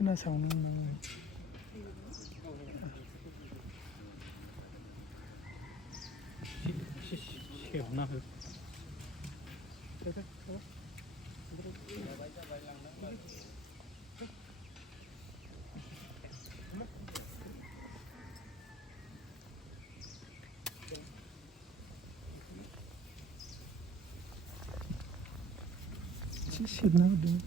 Nó xong hiểu nào xịt nào đúng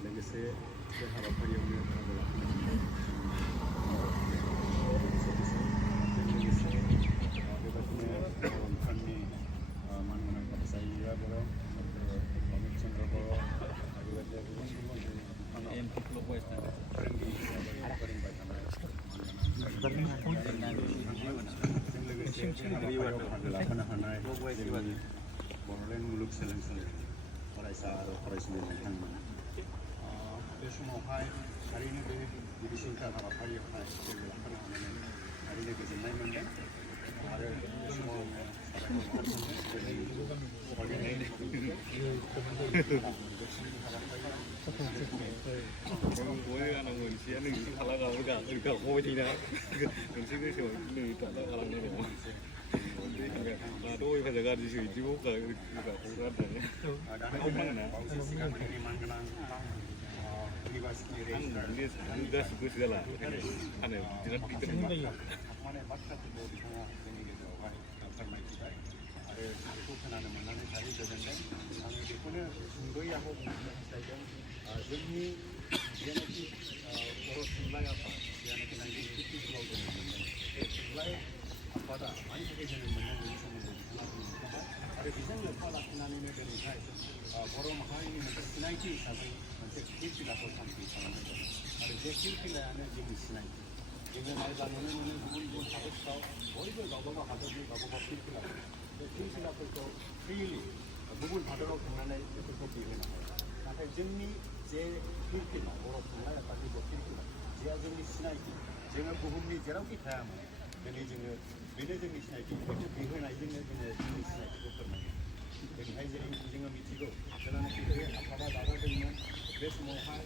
लोगोसे बे हाबाफारियावनो बाहागो लाफैनानै बेबायदिनो भुटाननि मानगोनां फासारिया बर' अमित चन्द्र बर' बेबायदिनो फोरोंगिरि हिसाबै फोरोंबाय थानाय जों लोगोसे बाहागो लाफानो हानाय जोंनि बड'लेण्ड मुलुगसोलोंसालि फरायसा आरो फरायसुलि बिथांमोन बे समावहाय थारैनो बे गिबिसिनथार हाबाफारियावहाय जों लाफानो हानानै थारैनो गोजोननाय मोनदों आरो बे समाव बेखौ खोनानो मोननानै थारै गोजोनदों आङो बेखौनो सुंद'यै आंबो बुंनो हास्थायदों जोंनि जेनाखि बर' थुनलाइ आफाद जेनाखि 1952आव जोनोम मोनदों बे थुनलाइ आफादा मानि थाखाय जोनोम मोनदों बेनि सोमोन्दै बिथाङा बुंलांबाय आरो बेजों लोब्बा लाखिनानैनो दिनैहाय बर' माहारिनि मोनसे सिनायथि हिसाबै मोनसे फिरफिलाखौ थांखि खालामनाय जादों आरो बे फिरफिलायानो जोंनि सिनायथि जोङो नायब्ला नुनो मोनो गुबुन गुबुन हादोरफ्राव बयबो गावबागाव हादरनि गावबागाव फिरफिला बे फिरफिला आफादफोरखौ फ्रिलि गुबुन हादराव थांनानै बेफोरखौ बिहोनो हाया नाथाय जोंनि जे फिरफिला बर' थुनलाइ आफादनि बे फिरफिला जे जोंनि सिनायथि जोङो बुहुमनि जेरावखि थाया मानो दिनै जोङो बेनो जोंनि सिनायथि बेखौ बिहोनायजोंनो जोङो जोंनि सिनायथिखौ फोरमायो दिनैहाय जेरै जोङो मिथिगौ जेब्लानाखि बे आफादा दाजादोंमोन बे समावहाय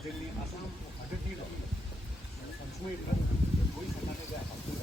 जोंनि आसाम हादोरनिल' सानसुमैफोरा बै समावनो बे आफादखौ